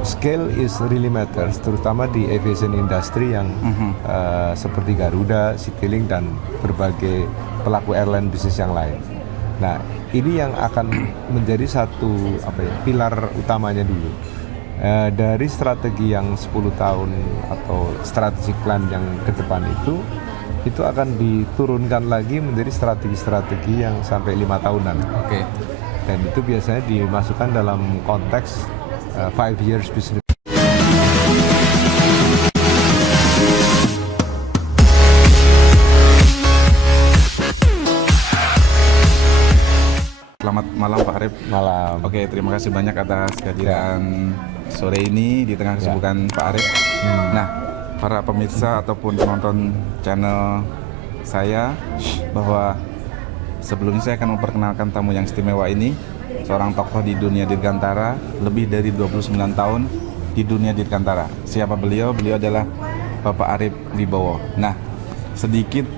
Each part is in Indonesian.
scale is really matters, terutama di aviation industry yang seperti Garuda, Citylink dan berbagai pelaku airline bisnis yang lain. Nah, ini yang akan menjadi satu pilar utamanya dulu. Dari strategi yang 10 tahun atau strategic plan yang ke depan itu akan diturunkan lagi menjadi strategi-strategi yang sampai 5 tahunan. Oke. Dan itu biasanya dimasukkan dalam konteks 5 years business. Selamat malam Pak Arif. Malam. Oke, terima kasih banyak atas kehadiran sore ini di tengah kesibukan Pak Arif. Nah, para pemirsa ataupun penonton channel saya, bahwa sebelumnya saya akan memperkenalkan tamu yang istimewa ini, seorang tokoh di dunia dirgantara, lebih dari 29 tahun di dunia dirgantara. Siapa beliau? Beliau adalah Bapak Arif Wibowo. Nah, sedikit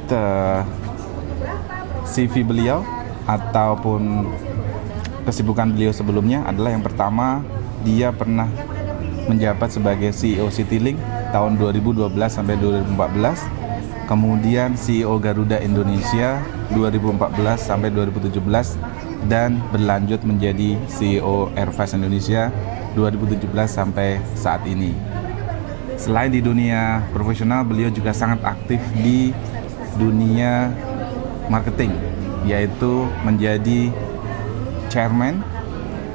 CV beliau ataupun kesibukan beliau sebelumnya adalah, yang pertama, dia pernah menjabat sebagai CEO Citylink tahun 2012 sampai 2014, kemudian CEO Garuda Indonesia 2014 sampai 2017, dan berlanjut menjadi CEO Airfast Indonesia 2017 sampai saat ini. Selain di dunia profesional, beliau juga sangat aktif di dunia marketing, yaitu menjadi Chairman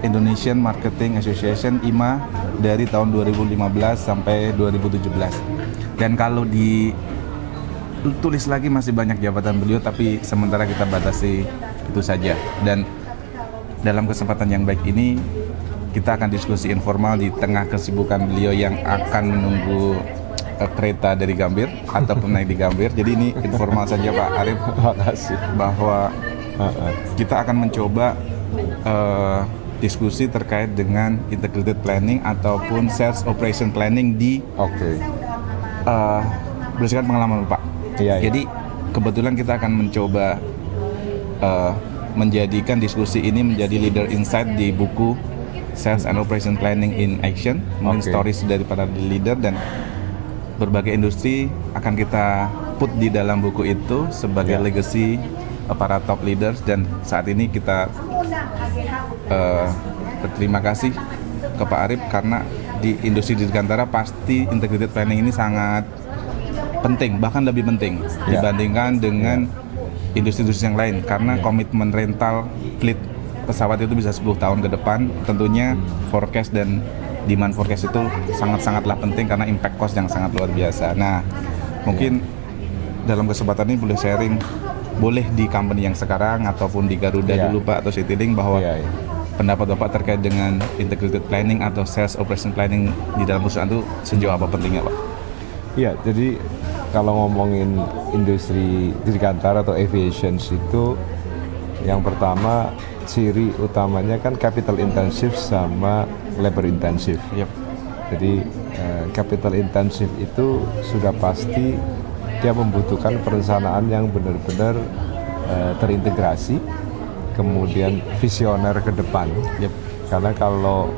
Indonesian Marketing Association (IMA) dari tahun 2015 sampai 2017. Dan kalau ditulis lagi masih banyak jabatan beliau, tapi sementara kita batasi itu saja. Dan dalam kesempatan yang baik ini kita akan diskusi informal di tengah kesibukan beliau yang akan menunggu kereta dari Gambir ataupun naik di Gambir. Jadi ini informal saja Pak Arif. Makasih. Bahwa kita akan mencoba diskusi terkait dengan integrated planning ataupun sales operation planning di berdasarkan pengalaman Pak. Iya. Jadi kebetulan kita akan mencoba menjadikan diskusi ini menjadi leader insight di buku Sales and Operation Planning in Action, stories dari para leader, dan berbagai industri akan kita put di dalam buku itu sebagai legacy para top leaders. Dan saat ini kita berterima kasih ke Pak Arif karena di industri dirgantara pasti integrated planning ini sangat penting, bahkan lebih penting dibandingkan dengan industri-industri yang lain, karena komitmen rental fleet pesawat itu bisa 10 tahun ke depan. Tentunya forecast dan demand forecast itu sangat-sangatlah penting karena impact cost yang sangat luar biasa. Nah, mungkin dalam kesempatan ini boleh sharing, boleh di company yang sekarang ataupun di Garuda dulu Pak, atau Citylink, bahwa pendapat Bapak terkait dengan integrated planning atau sales operation planning di dalam perusahaan itu sejauh apa pentingnya Pak? Iya, jadi kalau ngomongin industri dirgantara atau aviation itu, yang pertama ciri utamanya kan capital intensive sama labor intensive. Jadi capital intensive itu sudah pasti dia membutuhkan perencanaan yang benar-benar terintegrasi, kemudian visioner ke depan. Karena kalau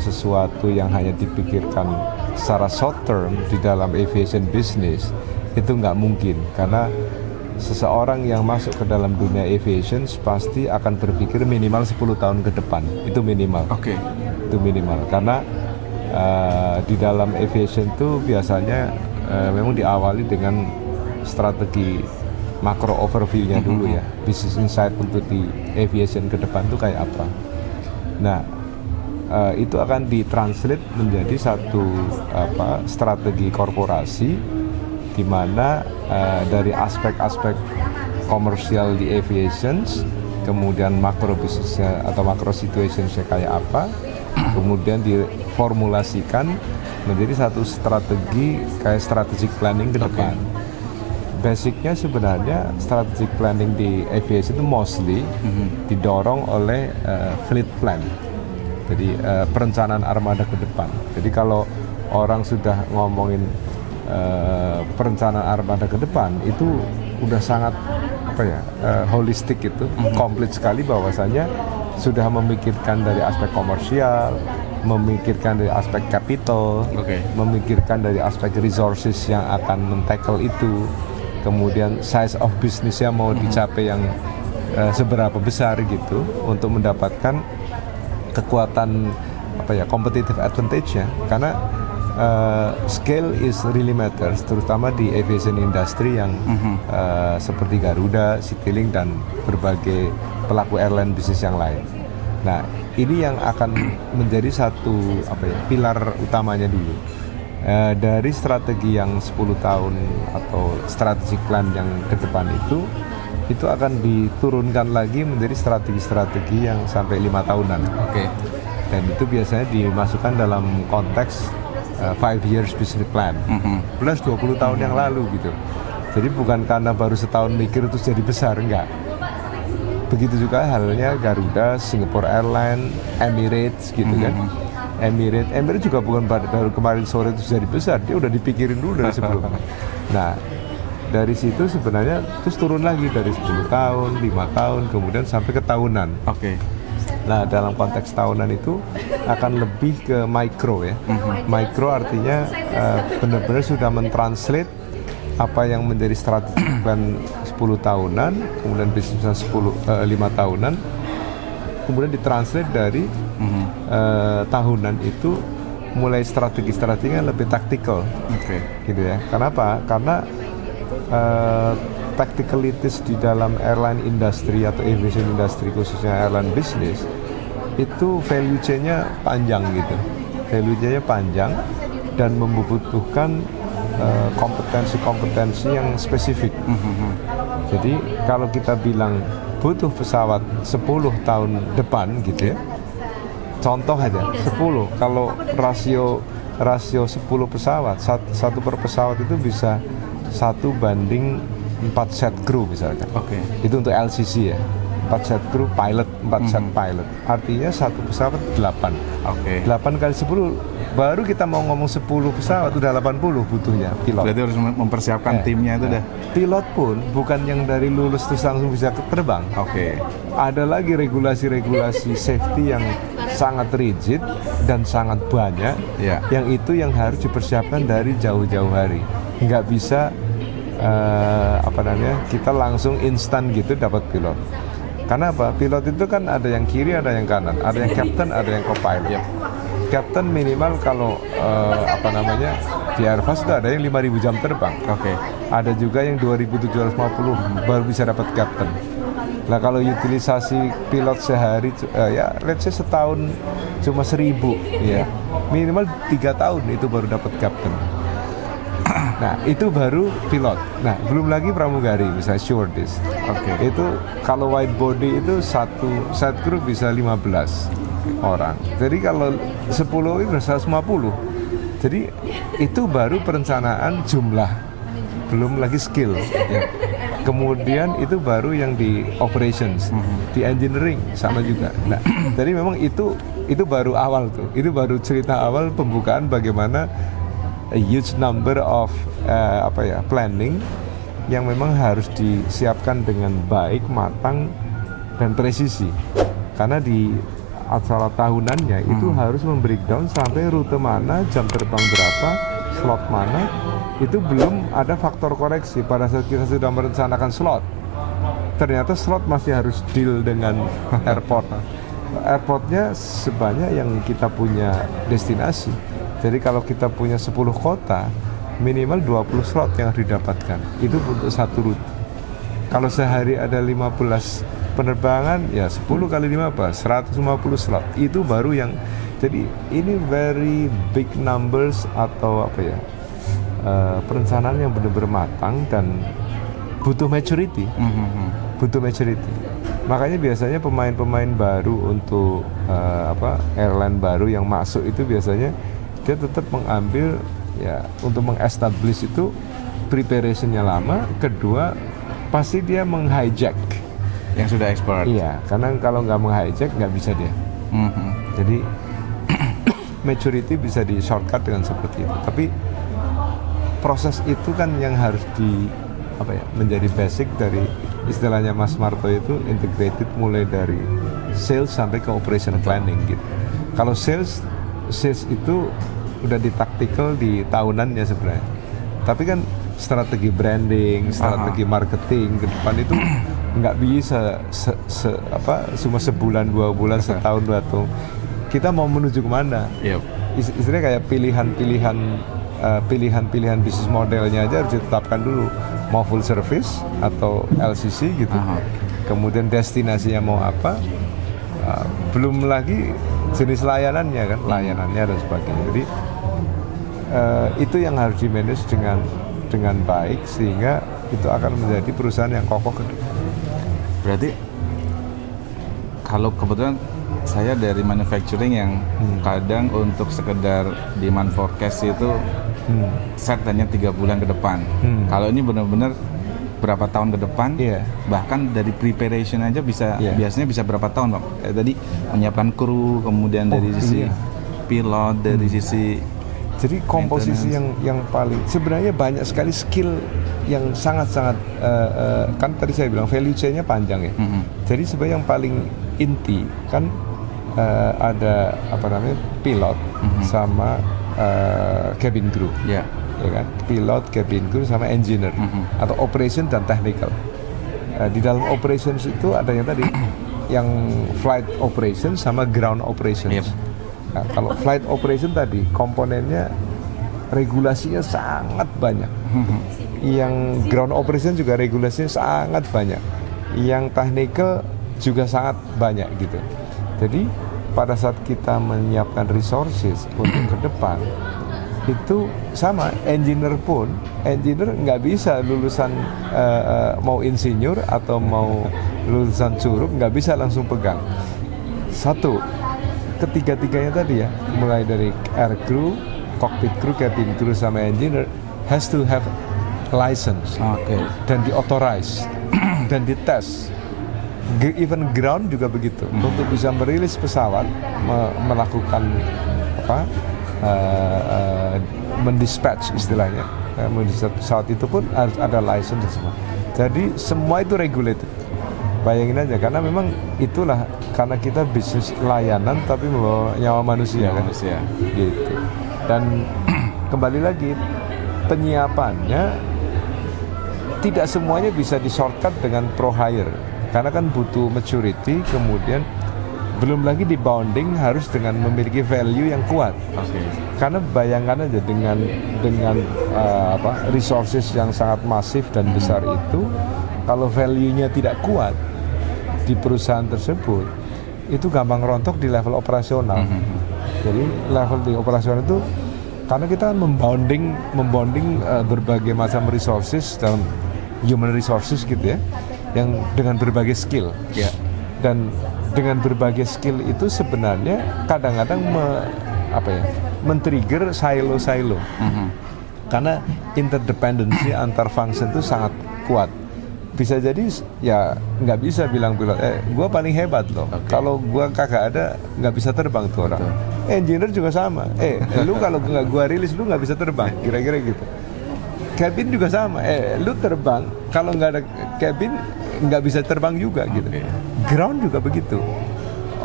sesuatu yang hanya dipikirkan secara short term di dalam aviation business itu nggak mungkin, karena seseorang yang masuk ke dalam dunia aviation pasti akan berpikir minimal 10 tahun ke depan, itu minimal. Itu minimal, karena di dalam aviation itu biasanya memang diawali dengan strategi makro overview-nya dulu ya, business insight untuk di aviation ke depan itu kayak apa. Nah, itu akan ditranslate menjadi satu strategi korporasi, di mana dari aspek-aspek komersial di aviation, kemudian makro bisnisnya atau makro situasinya kayak apa, kemudian diformulasikan menjadi satu strategi kayak strategic planning ke depan. Basicnya sebenarnya strategic planning di aviation itu mostly didorong oleh fleet plan. Jadi perencanaan armada ke depan. Jadi kalau orang sudah ngomongin perencanaan armada ke depan itu udah sangat holistik, itu komplit sekali, bahwasanya sudah memikirkan dari aspek komersial, memikirkan dari aspek capital, memikirkan dari aspek resources yang akan men-tackle itu, kemudian size of business-nya mau dicapai yang seberapa besar gitu untuk mendapatkan kekuatan competitive advantage-nya, karena scale is really matters, terutama di aviation industry yang seperti Garuda, Citylink dan berbagai pelaku airline bisnis yang lain. Nah, ini yang akan menjadi satu pilar utamanya dulu. Dari strategi yang 10 tahun atau strategic plan yang ke depan itu akan diturunkan lagi menjadi strategi-strategi yang sampai 5 tahunan. Dan itu biasanya dimasukkan dalam konteks 5 years business plan, plus 20 tahun yang lalu gitu. Jadi bukan karena baru setahun mikir terus jadi besar, enggak. Begitu juga halnya Garuda, Singapore Airlines, Emirates gitu kan. Emirates juga bukan baru kemarin sore itu jadi besar, dia udah dipikirin dulu dari sebelumnya. Nah, dari situ sebenarnya terus turun lagi dari 10 tahun, 5 tahun, kemudian sampai ke tahunan. Nah, dalam konteks tahunan itu akan lebih ke micro ya. Micro artinya benar-benar sudah mentranslate apa yang menjadi strategi plan 10 tahunan, kemudian bisnis 5 tahunan, kemudian ditranslate dari tahunan itu mulai strategi-strategi yang lebih taktikal, gitu ya. Kenapa? Karena tacticalities di dalam airline industry atau aviation industry khususnya airline business itu value chain-nya panjang gitu, value chain-nya panjang dan membutuhkan kompetensi-kompetensi yang spesifik. Jadi kalau kita bilang butuh pesawat 10 tahun depan gitu ya, contoh aja 10, kalau rasio 10 pesawat, satu per pesawat itu bisa 1:4 set kru misalkan. Itu untuk LCC ya, 4 set kru pilot, 4 set pilot, artinya satu pesawat 8. 8 kali 10, baru kita mau ngomong 10 pesawat udah 80 butuhnya pilot. Berarti harus mempersiapkan timnya itu dah. Pilot pun bukan yang dari lulus terus langsung bisa terbang. Ada lagi regulasi-regulasi safety yang sangat rigid dan sangat banyak, yang itu yang harus dipersiapkan dari jauh-jauh hari. Nggak bisa kita langsung instan gitu dapat pilot. Karena apa? Pilot itu kan ada yang kiri, ada yang kanan, ada yang captain, ada yang co-pilot. Captain minimal kalau di Airbus itu ada yang 5.000 jam terbang. Ada juga yang 2.750 baru bisa dapat captain. Nah, kalau utilisasi pilot sehari let's say setahun cuma 1.000 ya. Minimal 3 tahun itu baru dapat captain. Nah, itu baru pilot. Nah, belum lagi pramugari, misalnya stewardess. Itu kalau wide body itu satu set kru bisa 15 orang. Jadi kalau 10 itu 150. Jadi itu baru perencanaan jumlah, belum lagi skill. Kemudian itu baru yang di operations, di engineering sama juga. Nah, jadi memang itu baru awal tuh. Itu baru cerita awal pembukaan bagaimana a huge number of planning yang memang harus disiapkan dengan baik, matang dan presisi. Karena di acara tahunannya itu harus membreakdown sampai rute mana, jam terbang berapa, slot mana. Itu belum ada faktor koreksi pada saat kita sudah merencanakan slot. Ternyata slot masih harus deal dengan airport. Airportnya sebanyak yang kita punya destinasi. Jadi kalau kita punya 10 kota, minimal 20 slot yang didapatkan. Itu untuk satu rute. Kalau sehari ada 15 penerbangan, ya 10 kali 15, 150 slot. Itu baru yang, jadi ini very big numbers atau perencanaan yang benar-benar matang dan butuh maturity. Butuh maturity. Makanya biasanya pemain-pemain baru untuk airline baru yang masuk itu biasanya dia tetap mengambil untuk meng-establish itu preparationnya lama. Kedua, pasti dia meng-hijack yang sudah expert. Iya, karena kalau nggak meng-hijack nggak bisa dia. Jadi maturity bisa di shortcut dengan seperti itu. Tapi proses itu kan yang harus menjadi basic dari istilahnya Mas Marto itu integrated, mulai dari sales sampai ke operation planning gitu. Kalau sales itu udah di tactical di tahunannya sebenarnya. Tapi kan strategi branding, strategi marketing ke depan itu nggak bisa cuma sebulan, 2 bulan, setahun, 2 tahun. Kita mau menuju kemana? Istilahnya kayak pilihan bisnis modelnya aja harus ditetapkan dulu, mau full service atau LCC gitu. Kemudian destinasinya mau apa? Belum lagi jenis layanannya kan, layanannya dan sebagainya. Jadi itu yang harus di-manage dengan baik sehingga itu akan menjadi perusahaan yang kokoh ke depan. Berarti kalau kebetulan saya dari manufacturing yang kadang untuk sekedar demand forecast itu set hanya 3 bulan ke depan. Kalau ini benar-benar berapa tahun ke depan, bahkan dari preparation aja bisa biasanya bisa berapa tahun, Pak? Tadi menyiapkan kru, kemudian dari sisi pilot, dari sisi jadi komposisi yang paling sebenarnya banyak sekali skill yang sangat-sangat kan tadi saya bilang value chain-nya panjang ya. Jadi sebenarnya yang paling inti kan ada pilot sama cabin crew. Ya kan, pilot, cabin crew sama engineer atau operation dan technical. Di dalam operations itu ada yang tadi yang flight operations sama ground operations. Nah, kalau flight operation tadi komponennya regulasinya sangat banyak. Yang ground operation juga regulasinya sangat banyak. Yang technical juga sangat banyak gitu. Jadi pada saat kita menyiapkan resources untuk ke depan itu sama, engineer nggak bisa lulusan mau insinyur atau mau lulusan Curug nggak bisa langsung pegang. Satu, ketiga-tiganya tadi ya, mulai dari air crew, cockpit crew, cabin crew sama engineer has to have license dan di-authorize dan dites. Even ground juga begitu. Untuk bisa merilis pesawat, melakukan mendispatch istilahnya, mendispatch pesawat itu pun harus ada license semua. Jadi semua itu regulated. Bayangin aja, karena memang itulah, karena kita bisnis layanan tapi membawa nyawa manusia kan. Gitu. Dan kembali lagi, penyiapannya tidak semuanya bisa di-shortcut dengan pro hire. Karena kan butuh maturity, kemudian belum lagi di bounding harus dengan memiliki value yang kuat. Karena bayangkan aja dengan resources yang sangat masif dan besar itu, kalau value-nya tidak kuat di perusahaan tersebut, itu gampang rontok di level operasional. Jadi level di operasional itu karena kita membonding berbagai macam resources dalam human resources gitu ya, yang dengan berbagai skill. Dan dengan berbagai skill itu sebenarnya kadang-kadang men-trigger silo-silo. Karena interdependency antar function itu sangat kuat. Bisa jadi ya nggak bisa bilang pilot, gue paling hebat loh. Kalau gue kagak ada nggak bisa terbang tuh orang. Engineer juga sama. Lu kalau nggak gue rilis lu nggak bisa terbang. Kira-kira gitu. Cabin juga sama. Lu terbang kalau nggak ada cabin nggak bisa terbang juga gitu. Ground juga begitu.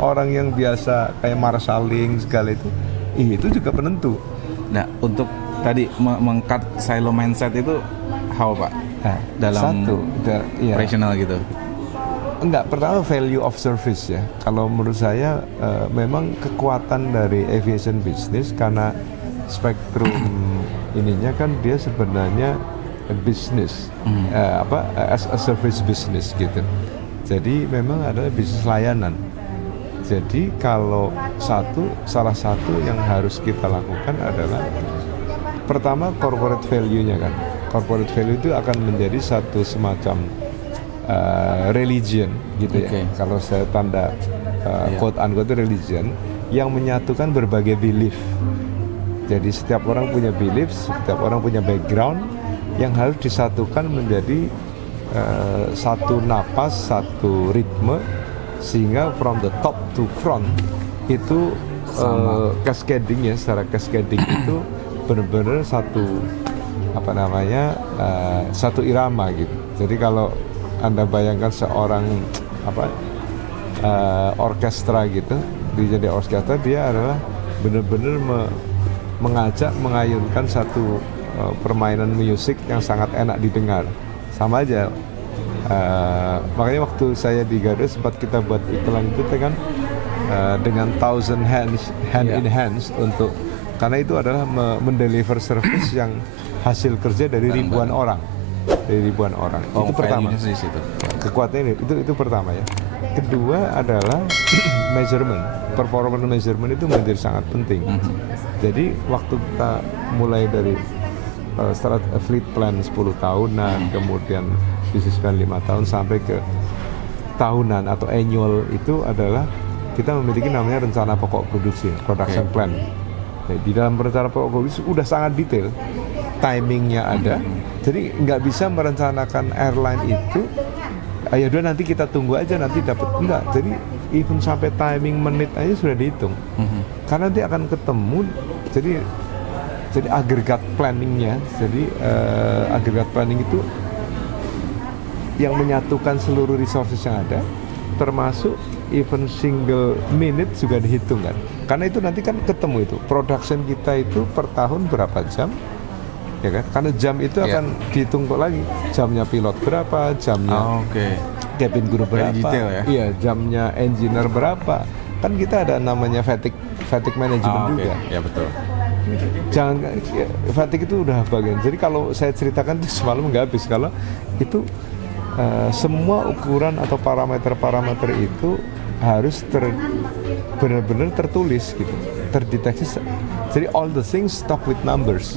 Orang yang biasa kayak marshalling segala itu juga penentu. Nah, untuk tadi meng-cut silo mindset itu how, Pak? Dalam operational gitu. Enggak, pertama value of service ya. Kalau menurut saya memang kekuatan dari aviation business karena spektrum ininya kan dia sebenarnya bisnis, as a service business gitu. Jadi memang adalah bisnis layanan. Jadi kalau salah satu yang harus kita lakukan adalah pertama corporate value-nya kan. Corporate value itu akan menjadi satu semacam religion gitu ya. Kalau saya tanda quote unquote religion yang menyatukan berbagai belief. Jadi setiap orang punya belief, setiap orang punya background yang harus disatukan menjadi satu napas, satu ritme, sehingga from the top to front itu cascading ya, secara cascading itu benar-benar satu irama gitu. Jadi kalau Anda bayangkan seorang orkestra gitu. Jadi orkestra dia adalah benar-benar mengajak, mengayunkan satu permainan musik yang sangat enak didengar. Sama aja. Makanya waktu saya di Garuda sempat kita buat iklan itu kan dengan thousand hands, hand in hands untuk, karena itu adalah mendeliver service yang hasil kerja dari ribuan orang. Itu pertama. Kekuatannya itu pertama ya. Kedua adalah measurement, performance measurement itu menjadi sangat penting. Jadi waktu kita mulai dari start fleet plan 10 tahunan, kemudian business plan 5 tahun sampai ke tahunan atau annual, itu adalah kita memiliki namanya rencana pokok produksi, production plan. Jadi di dalam rencana pokok produksi sudah sangat detail, timingnya ada. Jadi nggak bisa merencanakan airline itu, ya udah nanti kita tunggu aja nanti dapat, enggak. Jadi even sampai timing menit aja sudah dihitung. Karena nanti akan ketemu. Jadi agregat planningnya, agregat planning itu yang menyatukan seluruh resources yang ada, termasuk even single minute juga dihitung kan. Karena itu nanti kan ketemu itu production kita itu per tahun berapa jam, ya kan? Karena jam itu akan dihitung lagi, jamnya pilot berapa, jamnya cabin crew berapa, detail, ya? Iya, jamnya engineer berapa. Kan kita ada namanya fatigue management juga. Ya betul. Jangan, fatigue itu udah bagian. Jadi kalau saya ceritakan itu semalam nggak habis. Kalau itu semua ukuran atau parameter-parameter itu harus benar-benar tertulis gitu, terdeteksi. Jadi all the things stop with numbers.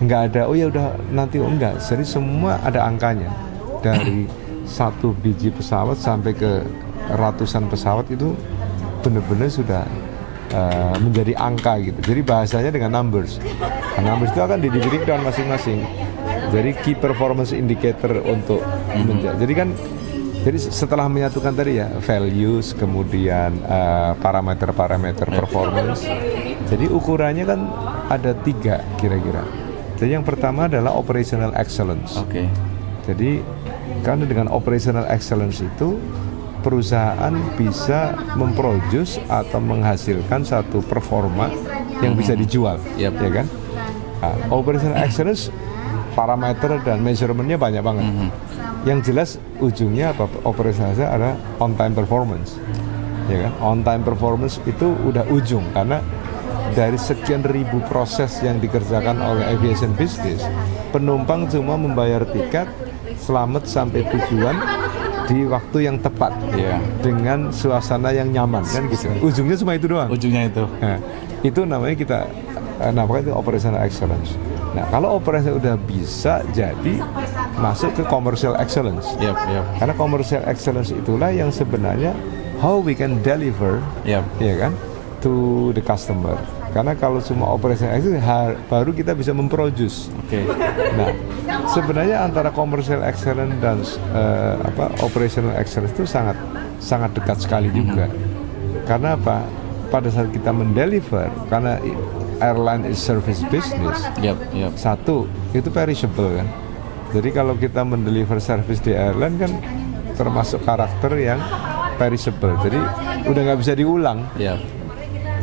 Nggak ada, oh ya udah nanti, enggak. Jadi semua ada angkanya. Dari satu biji pesawat sampai ke ratusan pesawat itu benar-benar sudah menjadi angka gitu. Jadi bahasanya dengan numbers. Nah, numbers itu akan di-breakdown masing-masing. Jadi key performance indicator untuk jadi setelah menyatukan tadi ya values, kemudian parameter-parameter performance. Jadi ukurannya kan ada 3 kira-kira. Jadi yang pertama adalah operational excellence. Jadi karena dengan operational excellence itu perusahaan bisa memproduce atau menghasilkan satu performa yang bisa dijual, ya kan? Nah, operational excellence, parameter dan measurementnya banyak banget. Yang jelas ujungnya apa? Operational excellence adalah on time performance, ya kan? On time performance itu udah ujung, karena dari sekian ribu proses yang dikerjakan oleh aviation business, penumpang cuma membayar tiket, selamat sampai tujuan di waktu yang tepat, dengan suasana yang nyaman, kan gitu. Ujungnya cuma itu doang. Ujungnya itu. Nah, itu namanya kita namakan itu operational excellence. Nah, kalau operational udah bisa, jadi masuk ke commercial excellence. Karena commercial excellence itulah yang sebenarnya how we can deliver, ya kan, to the customer. Karena kalau semua operational excellence baru kita bisa memproduce. Nah, sebenarnya antara commercial excellence dan operational excellence itu sangat dekat sekali juga. Karena apa? Pada saat kita mendeliver, karena airline is service business. Satu, itu perishable kan. Jadi kalau kita mendeliver service di airline kan termasuk karakter yang perishable. Jadi udah nggak bisa diulang.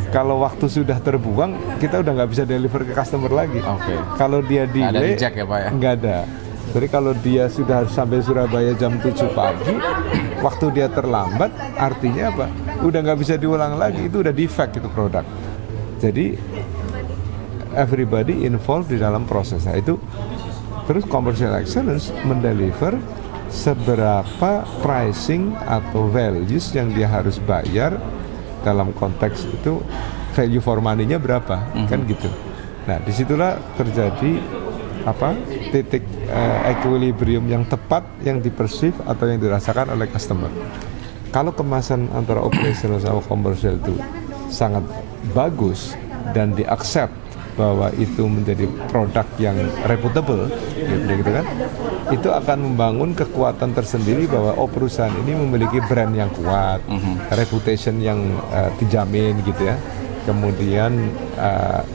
Kalau waktu sudah terbuang, kita udah nggak bisa deliver ke customer lagi. Kalau dia delay, nggak ada. Jadi kalau dia sudah sampai Surabaya jam 7 pagi, waktu dia terlambat, artinya apa? Udah nggak bisa diulang lagi, itu udah defect itu produk. Jadi everybody involved di dalam prosesnya itu. Terus commercial excellence mendeliver seberapa pricing atau values yang dia harus bayar. Dalam konteks itu value for money-nya berapa, kan gitu. Nah, disitulah terjadi titik equilibrium yang tepat yang diperceive atau yang dirasakan oleh customer. Kalau kemasan antara operational sama commercial itu sangat bagus dan di-accept bahwa itu menjadi produk yang reputable, gitu kan, itu akan membangun kekuatan tersendiri bahwa perusahaan ini memiliki brand yang kuat, reputation yang dijamin gitu ya. Kemudian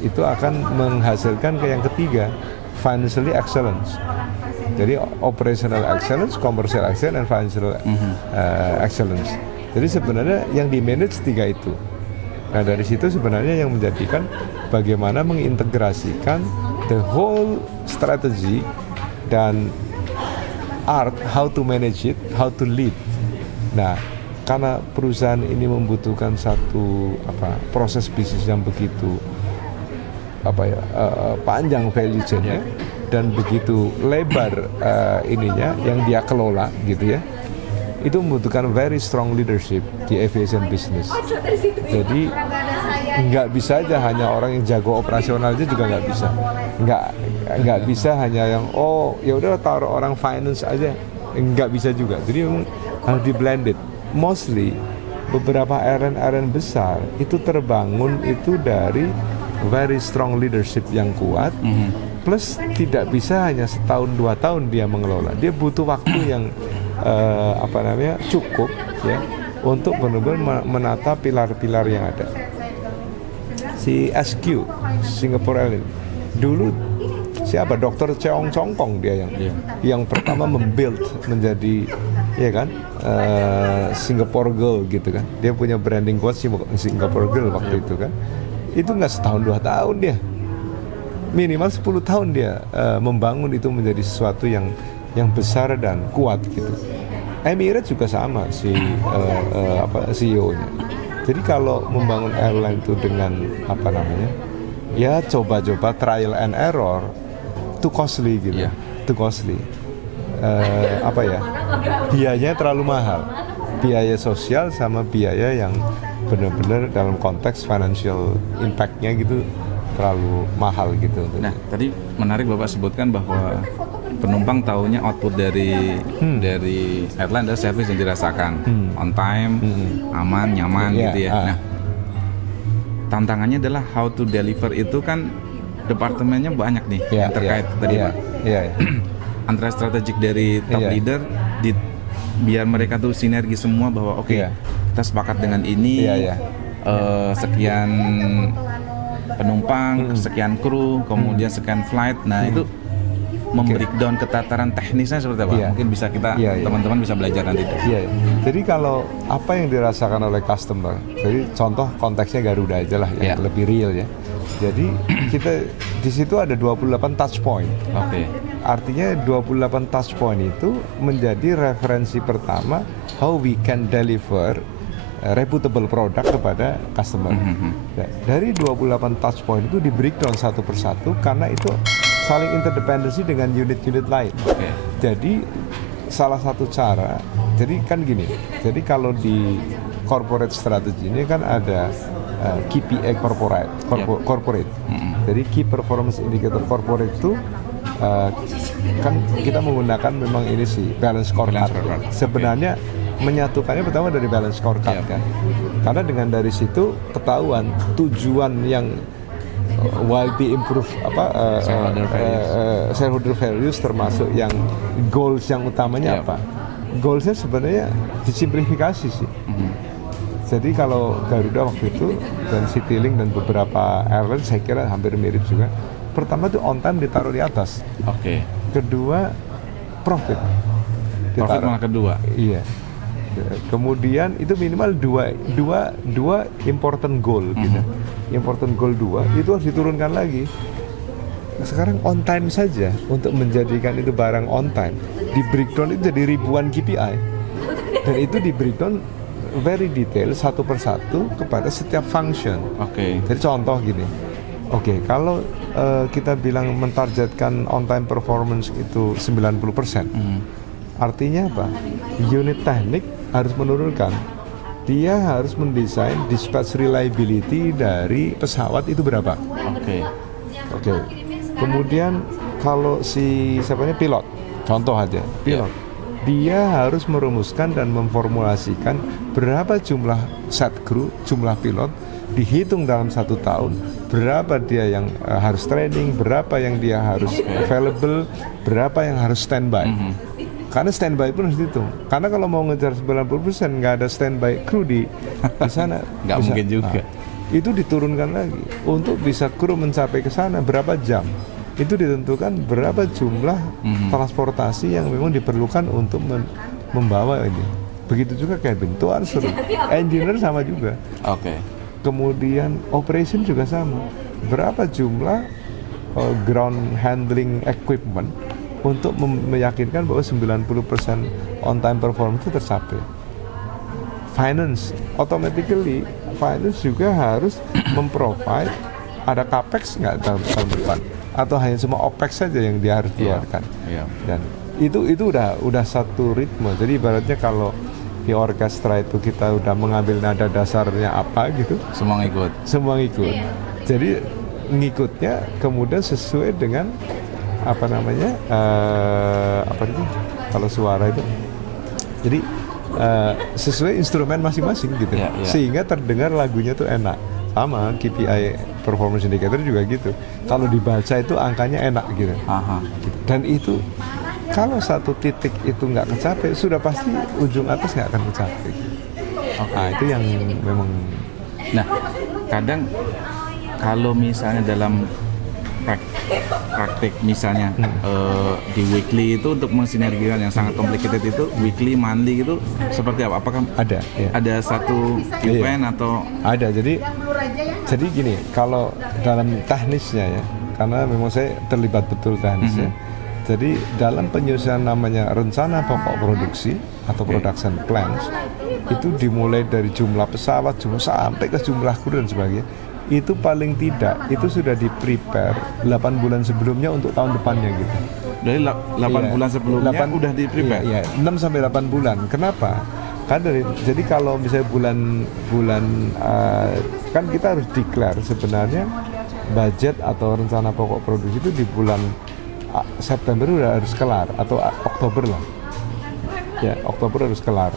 itu akan menghasilkan ke yang ketiga, financially excellence. Jadi operational excellence, commercial excellence, and financial excellence. Jadi sebenarnya yang di manage 3 itu. Nah dari situ sebenarnya yang menjadikan bagaimana mengintegrasikan the whole strategy dan art, how to manage it, how to lead. Nah karena perusahaan ini membutuhkan satu proses bisnis yang begitu panjang value chain-nya dan begitu lebar ininya yang dia kelola gitu ya. Itu membutuhkan very strong leadership di aviation business. Jadi nggak bisa aja hanya orang yang jago operasional aja juga nggak bisa. Nggak bisa hanya yang ya udah taruh orang finance aja, nggak bisa juga. Jadi memang harus di blended. Mostly beberapa airline besar itu terbangun itu dari very strong leadership yang kuat. Plus tidak bisa hanya 1-2 tahun dia mengelola. Dia butuh waktu yang cukup ya untuk benar-benar menata pilar-pilar yang ada. Si SQ Singapore Airlines dulu siapa Dr. Cheong Chong Kong dia yang pertama membuild menjadi ya kan Singapore Girl gitu kan. Dia punya branding quote Singapore Girl waktu itu kan. Itu nggak 1-2 tahun dia. Minimal 10 tahun dia membangun itu menjadi sesuatu yang besar dan kuat gitu. Emirates juga sama CEO-nya. Jadi kalau membangun airline itu dengan ya coba-coba trial and error, too costly gitu, too costly. Biayanya terlalu mahal, biaya sosial sama biaya yang benar-benar dalam konteks financial impact-nya gitu terlalu mahal gitu. Nah, tadi menarik Bapak sebutkan bahwa penumpang tahunya output dari airline adalah service yang dirasakan on time, aman, nyaman gitu ya. Nah, tantangannya adalah how to deliver itu kan departemennya banyak nih yang terkait tadi Pak. Antara strategik dari top leader biar mereka tuh sinergi semua bahwa kita sepakat dengan ini sekian penumpang, sekian kru, kemudian sekian flight. Nah, itu membreakdown ketataran teknisnya seperti apa? Mungkin bisa kita teman-teman bisa belajar nanti. Jadi kalau apa yang dirasakan oleh customer, jadi contoh konteksnya Garuda aja lah yang lebih real ya. Jadi kita di situ ada 28 touch point. Artinya 28 touch point itu menjadi referensi pertama how we can deliver reputable product kepada customer. Nah, dari 28 touch point itu di breakdown satu persatu karena itu saling interdependensi dengan unit-unit lain. Jadi salah satu cara, jadi kan gini, jadi kalau di corporate strategy ini kan ada KPI corporate. Jadi key performance indicator corporate itu kan kita menggunakan memang ini sih balance scorecard. Sebenarnya menyatukannya pertama dari balance scorecard kan, karena dengan dari situ ketahuan tujuan yang will be improve shareholder values termasuk yang goals yang utamanya apa. Goalsnya sebenarnya disimplifikasi sih. Jadi kalau Garuda waktu itu dan Citylink dan beberapa airline saya kira hampir mirip juga. Pertama itu on time ditaruh di atas. Kedua profit. Profit malah kedua. Iya. Kemudian itu minimal dua important goal gitu. Important goal 2 itu harus diturunkan lagi. Sekarang on time saja untuk menjadikan itu barang on time di breakdown itu jadi ribuan KPI dan itu di breakdown very detail satu persatu kepada setiap function. Jadi contoh gini. Kalau kita bilang mentargetkan on time performance itu 90%. Artinya apa? Unit teknik harus menurunkan. Dia harus mendesain dispatch reliability dari pesawat itu berapa? Kemudian kalau pilot, contoh aja, pilot. Dia harus merumuskan dan memformulasikan berapa jumlah set crew, jumlah pilot, dihitung dalam 1 tahun, berapa dia yang harus training, berapa yang dia harus available, berapa yang harus standby. Karena standby pun harus dihitung. Karena kalau mau ngejar 90% nggak ada standby kru di sana. Nggak mungkin juga. Itu diturunkan lagi. Untuk bisa kru mencapai ke sana berapa jam. Itu ditentukan berapa jumlah transportasi yang memang diperlukan untuk membawa ini Begitu juga cabin, itu harus seru. Engineer sama juga. Oke. Kemudian operation juga sama. Berapa jumlah ground handling equipment untuk meyakinkan bahwa 90% on time performance itu tercapai. Finance, automatically finance juga harus memprovide ada capex nggak tahun depan, atau hanya cuma opex saja yang dia harus keluarkan. Iya. Dan itu udah satu ritme. Jadi ibaratnya kalau di orkestra itu kita udah mengambil nada dasarnya apa gitu, Semua ngikut. semua ngikut. Jadi ngikutnya kemudian sesuai dengan apa namanya apa itu kalau suara itu. Jadi sesuai instrumen masing-masing gitu, Iya. sehingga terdengar lagunya tuh enak. Sama KPI performance indicator juga gitu. Kalau dibaca itu angkanya enak gitu. Aha. Dan itu kalau satu titik itu nggak kecapai, sudah pasti ujung atas nggak akan kecapai. Nah itu yang memang. Nah, kadang kalau misalnya dalam praktik misalnya di weekly itu untuk mensinergikan yang sangat complicated itu weekly, monthly itu seperti apa? Apakah Ada, ya. ada satu event atau Ada. Jadi gini, kalau dalam teknisnya ya, karena memang saya terlibat betul teknisnya. Jadi dalam penyusunan namanya rencana pokok produksi atau production plans itu dimulai dari jumlah pesawat sampai ke jumlah kru dan sebagainya. Itu paling tidak itu sudah di prepare 8 bulan sebelumnya untuk tahun depannya gitu. dari 8 bulan sebelumnya udah di prepare? Iya, 6 sampai 8 bulan. Kenapa? Kan jadi kalau misalnya bulan kan kita harus declare sebenarnya budget atau rencana pokok produksi itu di bulan September udah harus kelar atau Oktober lah. Ya, Oktober harus kelar.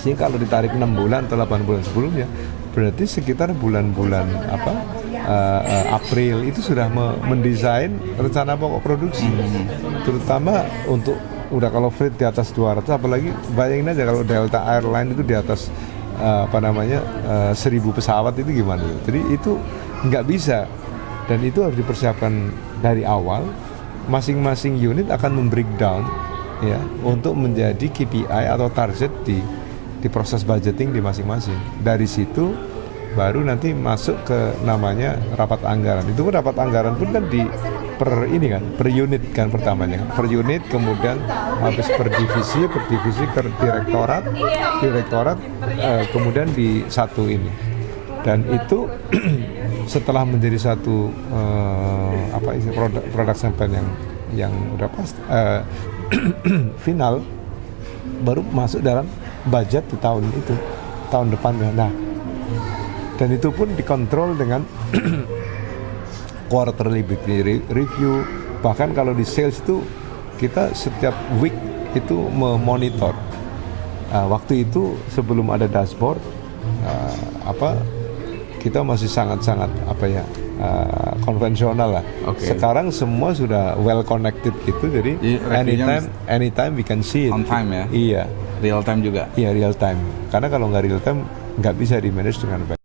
Sehingga kalau ditarik 6 bulan atau 8 bulan sebelumnya, berarti sekitar bulan-bulan April itu sudah mendesain rencana pokok produksi. Terutama untuk udah kalau freight di atas 200, apalagi bayangin aja kalau Delta Airline itu di atas 1.000 pesawat itu gimana? Jadi itu nggak bisa, dan itu harus dipersiapkan dari awal. Masing-masing unit akan membreakdown ya untuk menjadi KPI atau target di proses budgeting di masing-masing. Dari situ baru nanti masuk ke namanya rapat anggaran. Itu kan rapat anggaran pun kan per unit kan pertamanya. Per unit, kemudian habis per divisi ke direktorat, kemudian di satu ini. Dan itu setelah menjadi satu production plan yang udah pas final, baru masuk dalam budget di tahun itu, tahun depannya. Nah, dan itu pun dikontrol dengan quarterly review. Bahkan kalau di sales itu kita setiap week itu memonitor. Waktu itu sebelum ada dashboard, kita masih sangat-sangat konvensional lah. Okay. Sekarang semua sudah well connected gitu, jadi anytime we can see it. On time ya? Iya. Real time juga? Iya, real time. Karena kalau nggak real time nggak bisa di manage dengan baik.